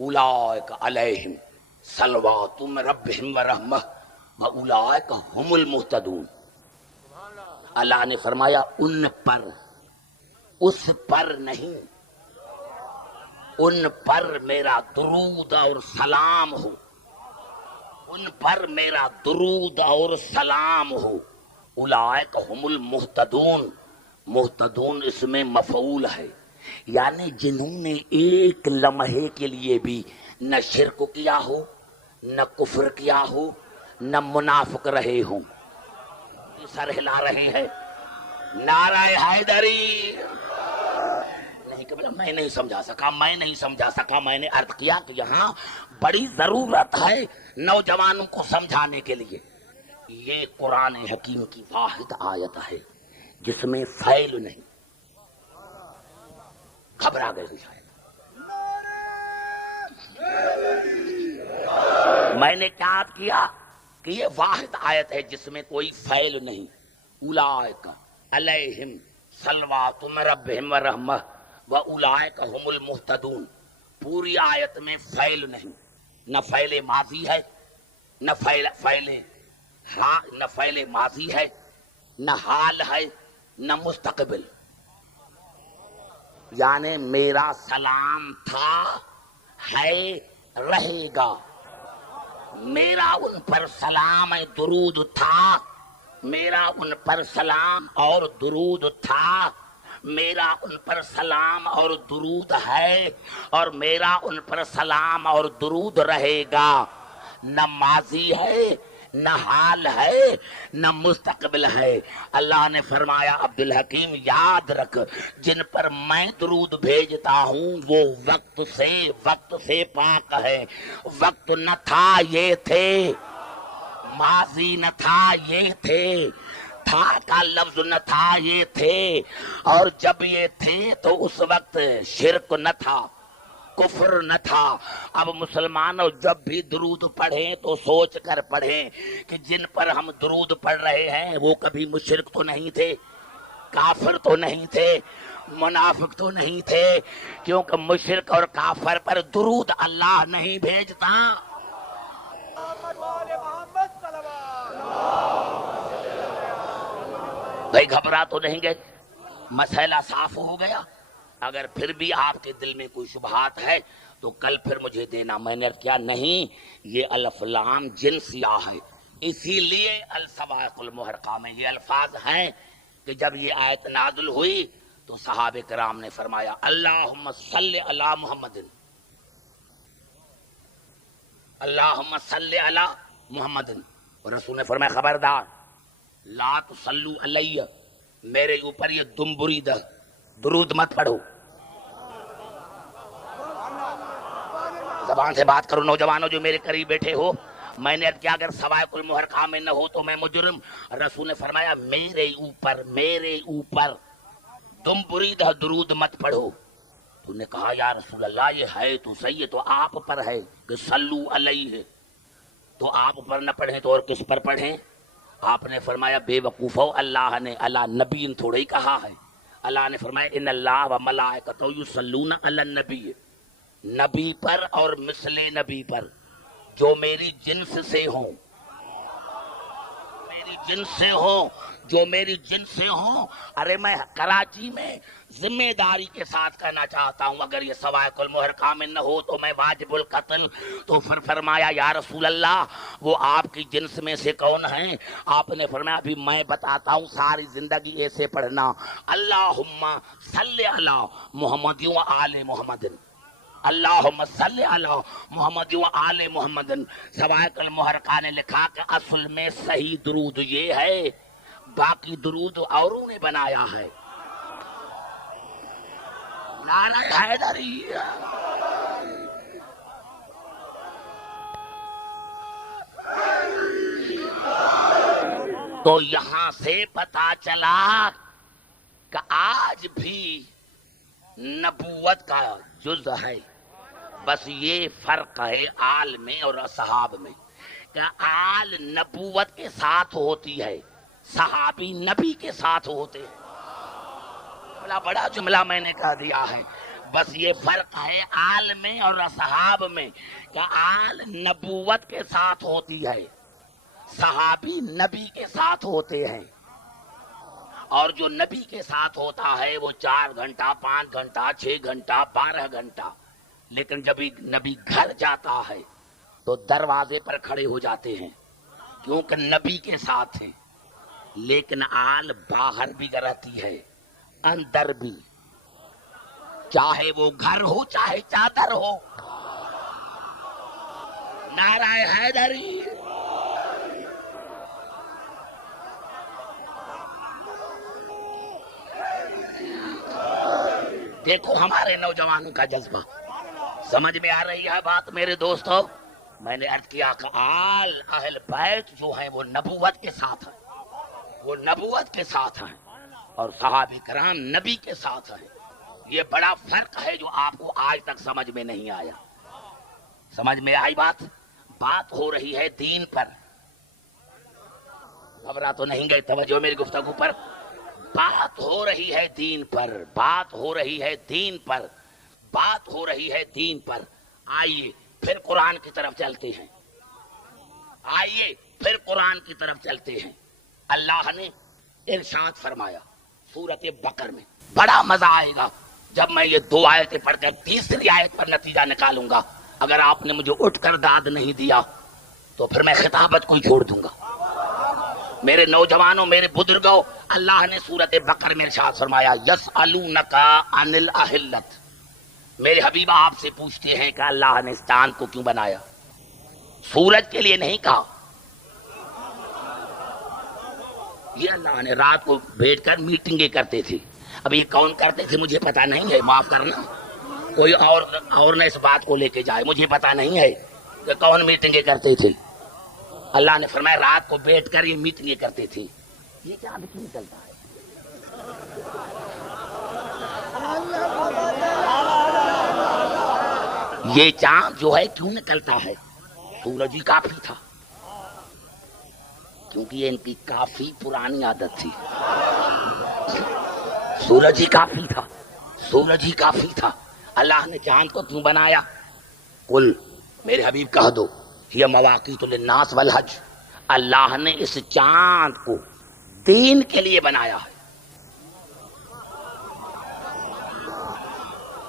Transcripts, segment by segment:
اولئک علیہم صلوات من ربہم ورحمہ واولئک هم المہتدون۔ اللہ نے فرمایا ان پر، اس پر نہیں، ان پر میرا درود اور سلام ہو، ان پر میرا درود اور سلام ہو۔ اولئک هم المہتدون، مہتدون اس میں مفعول ہے، یعنی جنہوں نے ایک لمحے کے لیے بھی نہ شرک کیا ہو، نہ کفر کیا ہو، نہ منافق رہے ہوں۔ سر ہلا رہے ہیں نعرہ حیدری۔ نہیں کہ میں نہیں سمجھا سکا، میں نے عرض کیا کہ یہاں بڑی ضرورت ہے نوجوانوں کو سمجھانے کے لیے۔ یہ قرآن حکیم کی واحد آیت ہے جس میں فعل نہیں۔ گھبرا گئے شاید۔ میں نے کیا کیا کہ یہ واحد آیت ہے جس میں کوئی فعل نہیں۔ اولئک علیہم صلوات من ربہم ورحمہ واولئک هم المہتدون۔ پوری آیت میں فعل نہیں، نہ فعل ماضی ہے، نہ فعل ماضی ہے، نہ حال ہے، نہ مستقبل۔ یعنی میرا سلام تھا، ہے، رہے گا۔ میرا ان پر سلام درود تھا، میرا ان پر سلام اور درود تھا، میرا ان پر سلام اور درود ہے، اور میرا ان پر سلام اور درود رہے گا۔ نہ ماضی ہے، نہ حال ہے، نہ مستقبل ہے۔ اللہ نے فرمایا عبدالحکیم یاد رکھ، جن پر میں درود بھیجتا ہوں وہ وقت سے پاک ہے۔ وقت نہ تھا یہ تھے، ماضی نہ تھا یہ تھے، تھا کا لفظ نہ تھا یہ تھے، اور جب یہ تھے تو اس وقت شرک نہ تھا، کفر نہ تھا۔ اب مسلمانوں جب بھی درود پڑھیں تو سوچ کر پڑھیں کہ جن پر ہم درود پڑھ رہے ہیں وہ کبھی مشرک تو نہیں تھے، کافر تو نہیں تھے، منافق تو نہیں تھے، کیونکہ مشرک اور کافر پر درود اللہ نہیں بھیجتا۔ بھائی گھبرا تو نہیں گئے؟ مسئلہ صاف ہو گیا؟ اگر پھر بھی آپ کے دل میں کوئی شبہات ہے تو کل پھر مجھے دینا۔ میں نے کیا نہیں، یہ الف لام جنسیہ ہے، اسی لیے السواق المحرقہ میں یہ الفاظ ہیں کہ جب یہ آیت نازل ہوئی تو صحابہ کرام نے فرمایا اللہم صلی علی محمد، اللہم صلی علی محمد، اور رسول نے فرمایا خبردار لا تصلو علیہ، میرے اوپر یہ دم برید درود مت پڑھو۔ زبان سے بات کرو نوجوانوں جو میرے قریب بیٹھے ہو۔ میں نے کیا اگر سوائق المحرقہ میں نہ ہو تو میں مجرم؟ رسول نے فرمایا میرے اوپر دم برید درود مت پڑھو۔ تو نے کہا یا رسول اللہ یہ ہے تو صحیح ہے، تو آپ پر ہے کہ صلو علیہ، تو آپ پر نہ پڑھیں تو اور کس پر پڑھیں؟ آپ نے فرمایا بے وقوفو، اللہ نے اللہ نبی تھوڑا ہی کہا ہے، اللہ نے فرمایا ان اللہ و ملائکتہ یصلون علی النبی، نبی پر اور مثل نبی پر جو میری جنس سے ہوں، جو میری جنس سے ہوں۔ ارے میں کراچی میں ذمہ داری کے ساتھ کہنا چاہتا ہوں اگر یہ سوائق المحرقہ میں نہ ہو تو میں واجب القتل۔ تو پھر فرمایا یا رسول اللہ وہ آپ کی جنس میں سے کون ہیں؟ آپ نے فرمایا ابھی میں بتاتا ہوں، ساری زندگی ایسے پڑھنا اللہم صلی علی محمد و آل محمد، اللہم صلی علی محمد و آل محمد۔ سوائق المحرقہ نے لکھا کہ اصل میں صحیح درود یہ ہے، باقی درود اوروں نے بنایا ہے۔ نعرہ حیدری۔ تو یہاں سے پتا چلا کہ آج بھی نبوت کا جز ہے، بس یہ فرق ہے آل میں اور اصحاب میں، کہ آل نبوت کے ساتھ ہوتی ہے، صحابی نبی کے ساتھ ہوتے ہیں۔ بڑا جملہ میں نے کہہ دیا ہے، بس یہ فرق ہے آل میں اور اصحاب میں کہ آل نبوت کے ساتھ ہوتی ہے، صحابی نبی کے ساتھ ہوتے ہیں، اور جو نبی کے ساتھ ہوتا ہے وہ 4 گھنٹہ 5 گھنٹہ 6 گھنٹہ 12 گھنٹہ، لیکن جب نبی گھر جاتا ہے تو دروازے پر کھڑے ہو جاتے ہیں کیونکہ نبی کے ساتھ ہیں، لیکن آل باہر بھی رہتی ہے اندر بھی، چاہے وہ گھر ہو چاہے چادر ہو۔ نعرہ حیدری، دیکھو ہمارے نوجوانوں کا جذبہ، سمجھ میں آ رہی ہے بات میرے دوستو؟ میں نے عرض کیا کہ آل اہل بیت جو ہیں وہ نبوت کے ساتھ ہیں، وہ نبوت کے ساتھ ہیں، اور صحابہ کرام نبی کے ساتھ ہیں۔ یہ بڑا فرق ہے جو آپ کو آج تک سمجھ میں نہیں آیا۔ سمجھ میں آئی بات؟ بات ہو رہی ہے دین پر، گھبرا تو نہیں گئے؟ توجہ میری گفتگو پر، بات ہو رہی ہے دین پر، بات ہو رہی ہے دین پر، بات ہو رہی ہے دین پر۔ آئیے پھر قرآن کی طرف چلتے ہیں، آئیے پھر قرآن کی طرف چلتے ہیں۔ اللہ نے ارشاد فرمایا سورۃ بقرہ میں، بڑا مزہ آئے گا جب میں یہ 2 آیتیں پڑھ کر تیسری آیت پر نتیجہ نکالوں گا۔ اگر آپ نے مجھے اٹھ کر داد نہیں دیا تو پھر میں خطابت کو ہی چھوڑ دوں گا۔ میرے نوجوانوں، میرے بزرگوں، اللہ نے سورۃ بقرہ میں ارشاد فرمایا یسألونک عن الاہلۃ، میرے حبیب آپ سے پوچھتے ہیں کہ اللہ نے اس چاند کو کیوں بنایا؟ سورج کے لیے نہیں کہا، یہ اللہ نے رات کو بیٹھ کر میٹنگیں کرتے تھے۔ اب یہ کون کرتے تھے مجھے پتا نہیں ہے، معاف کرنا، کوئی اور نہ اس بات کو لے کے جائے، مجھے پتا نہیں ہے کہ کون میٹنگیں کرتے تھے۔ اللہ نے فرمایا رات کو بیٹھ کر یہ میٹنگیں کرتے تھے۔ یہ چاند کیوں نکلتا ہے؟ یہ چاند جو ہے کیوں نکلتا ہے؟ سورج ہی کافی تھا، کیونکہ یہ ان کی کافی پرانی عادت تھی۔ سورج ہی کافی تھا، سورج ہی کافی تھا۔ اللہ نے چاند کو کیوں بنایا؟ قل، میرے حبیب کہہ دو، یہ مواقیت للناس والحج، اللہ نے اس چاند کو دین کے لیے بنایا ہے۔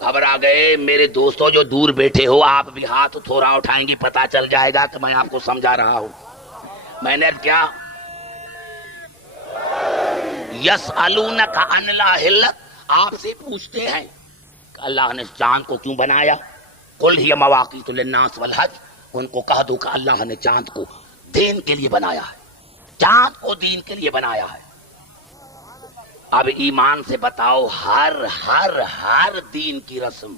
گھبرا گئے میرے دوستوں جو دور بیٹھے ہو؟ آپ بھی ہاتھ تھوڑا اٹھائیں گے، پتا چل جائے گا کہ میں آپ کو سمجھا رہا ہوں۔ میں نے کیا یسألونک عن الاہلۃ، آپ سے پوچھتے ہیں کہ اللہ نے چاند کو کیوں بنایا؟ قل ہی مواقیت للناس والحج، ان کو کہہ دو کہ اللہ نے چاند کو دین کے لیے بنایا ہے، چاند کو دین کے لیے بنایا ہے۔ اب ایمان سے بتاؤ، ہر دین کی رسم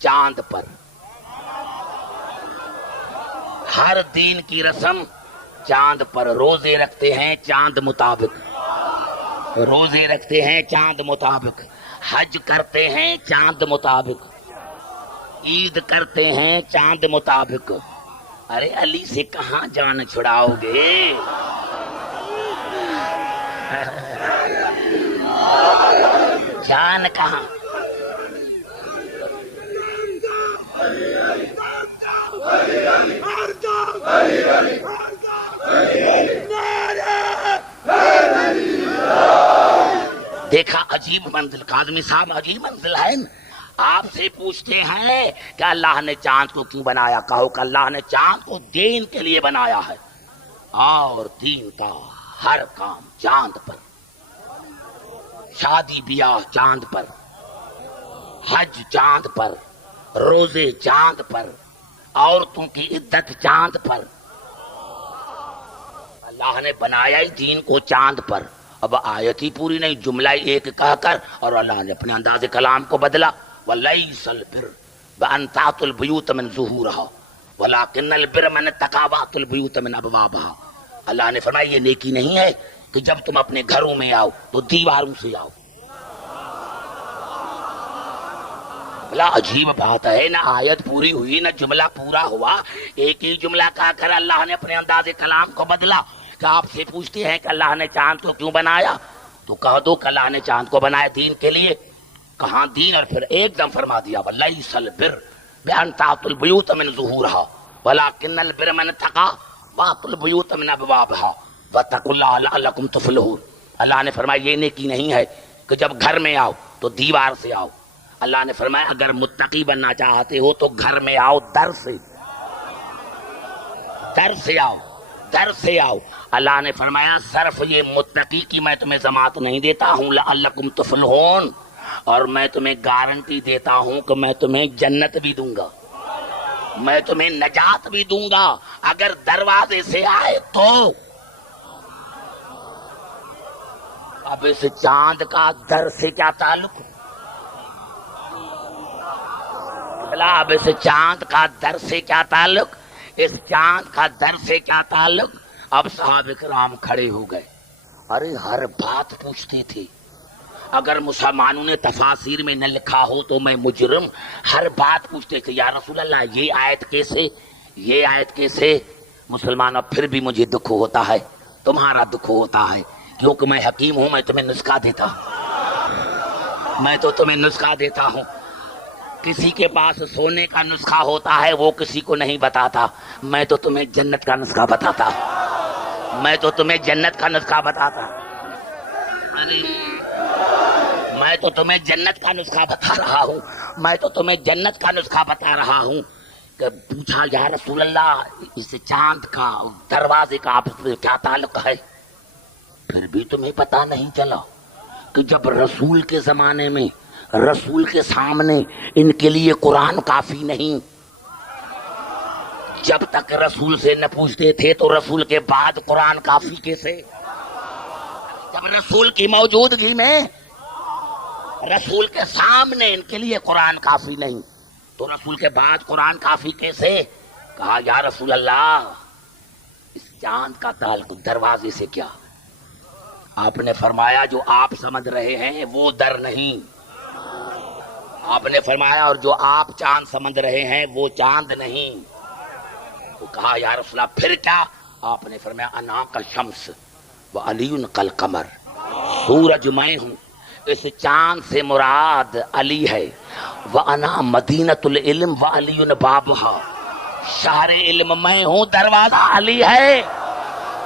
چاند پر، ہر دین کی رسم چاند پر۔ روزے رکھتے ہیں چاند مطابق، روزے رکھتے ہیں چاند مطابق، حج کرتے ہیں چاند مطابق، عید کرتے ہیں چاند مطابق۔ ارے علی سے کہاں جان چھڑاؤ گے؟ جان کہاں؟ دیکھا عجیب منزل، کاظمی صاحب عجیب منزل ہے۔ آپ سے پوچھتے ہیں کہ اللہ نے چاند کو کیوں بنایا؟ کہو کہ اللہ نے چاند کو دین کے لیے بنایا ہے، اور دین کا ہر کام چاند پر، شادی بیاہ چاند پر، حج چاند پر، روزے چاند پر، عورتوں کی عدت چاند پر۔ اللہ نے بنایا ہی دین کو چاند پر۔ اب آیت ہی پوری نہیں، جملہ ایک کہہ کر اور اللہ نے اپنے انداز کلام کو بدلا۔ وَلَيْسَ الْبِرُّ بِأَن تَأْتُوا الْبُيُوتَ مِن ظُهُورِهَا وَلَكِنَّ الْبِرَّ مَنِ اتَّقَىٰ وَأْتُوا الْبُيُوتَ مِنْ أَبْوَابِهَا۔ اللہ نے فرمایا یہ نیکی نہیں ہے کہ جب تم اپنے گھروں میں آؤ تو دیواروں سے آؤ۔ بلا عجیب بات ہے، نہ آیت پوری ہوئی نہ جملہ پورا ہوا، ایک ہی جملہ کہا کر اللہ نے اپنے انداز کلام کو بدلا۔ کہ آپ سے پوچھتے ہیں کہ اللہ نے چاند کو کیوں بنایا؟ تو کہہ دو کہ اللہ نے چاند کو بنایا دین کے لیے، کہاں دین، اور پھر ایک دم فرما دیا وَلَيْسَ الْبِرُّ بِأَن تَأْتُوا الْبُيُوتَ مِن ظُهُورِهَا وَلَكِنَّ الْبِرَّ مَنِ اتَّقَىٰ وَأْتُوا الْبُيُوتَ مِنْ أَبْوَابِهَا وَاتَّقُوا اللَّهَ لَعَلَّكُمْ تُفْلِحُونَ۔ اللہ نے فرمایا یہ نیکی نہیں ہے کہ جب گھر میں آؤ تو دیوار سے آؤ، اللہ نے فرمایا اگر متقی بننا چاہتے ہو تو گھر میں آؤ در سے، در سے آؤ، در سے آؤ۔ اللہ نے فرمایا صرف یہ متقی کی میں تمہیں ضمانت نہیں دیتا ہوں لعلکم تفلحون، اور میں تمہیں گارنٹی دیتا ہوں کہ میں تمہیں جنت بھی دوں گا، میں تمہیں نجات بھی دوں گا اگر دروازے سے آئے تو۔ اب اس چاند کا در سے کیا تعلق؟ اب اس چاند کا در سے کیا تعلق؟ اس چاند کا در سے کیا تعلق؟ اب صحابہ کرام کھڑے ہو گئے، ارے ہر بات پوچھتے تھے، اگر مسلمانوں نے تفاسیر میں نہ لکھا ہو تو میں مجرم، ہر بات پوچھتے تھے یا رسول اللہ یہ آیت کیسے، یہ آیت کیسے؟ مسلمانوں پھر بھی مجھے دکھ ہوتا ہے، تمہارا دکھ ہوتا ہے، کیونکہ میں حکیم ہوں، میں تمہیں نسخہ دیتا ہوں، میں تو تمہیں نسخہ دیتا ہوں۔ کسی کے پاس سونے کا نسخہ ہوتا ہے وہ کسی کو نہیں بتاتا، میں تو تمہیں جنت کا نسخہ بتاتا، میں تو تمہیں جنت کا نسخہ بتاتا، میں تو تمہیں جنت کا نسخہ بتا رہا ہوں، میں تو تمہیں جنت کا نسخہ بتا رہا ہوں۔ کہ پوچھا یا رسول اللہ اس چاند کا دروازے کا آپ سے کیا تعلق ہے؟ پھر بھی تمہیں پتا نہیں چلا کہ جب رسول کے زمانے میں رسول کے سامنے ان کے لیے قرآن کافی نہیں، جب تک رسول سے نہ پوچھتے تھے تو رسول کے بعد قرآن کافی کیسے؟ جب رسول کی موجودگی میں رسول کے سامنے ان کے لیے قرآن کافی نہیں تو رسول کے بعد قرآن کافی کیسے؟ کہا یا رسول اللہ اس چاند کا تعلق دروازے سے کیا؟ آپ نے فرمایا جو آپ سمجھ رہے ہیں وہ در نہیں، آپ نے فرمایا اور جو آپ چاند سمجھ رہے ہیں وہ چاند نہیں۔ وہ کہا یا رسول اللہ پھر کیا؟ آپ نے فرمایا انا کالشمس وعلی کالقمر، سورج میں ہوں، اس چاند سے مراد علی ہے، وانا مدینۃ العلم وعلی بابھا، شہر علم میں ہوں، دروازہ علی ہے۔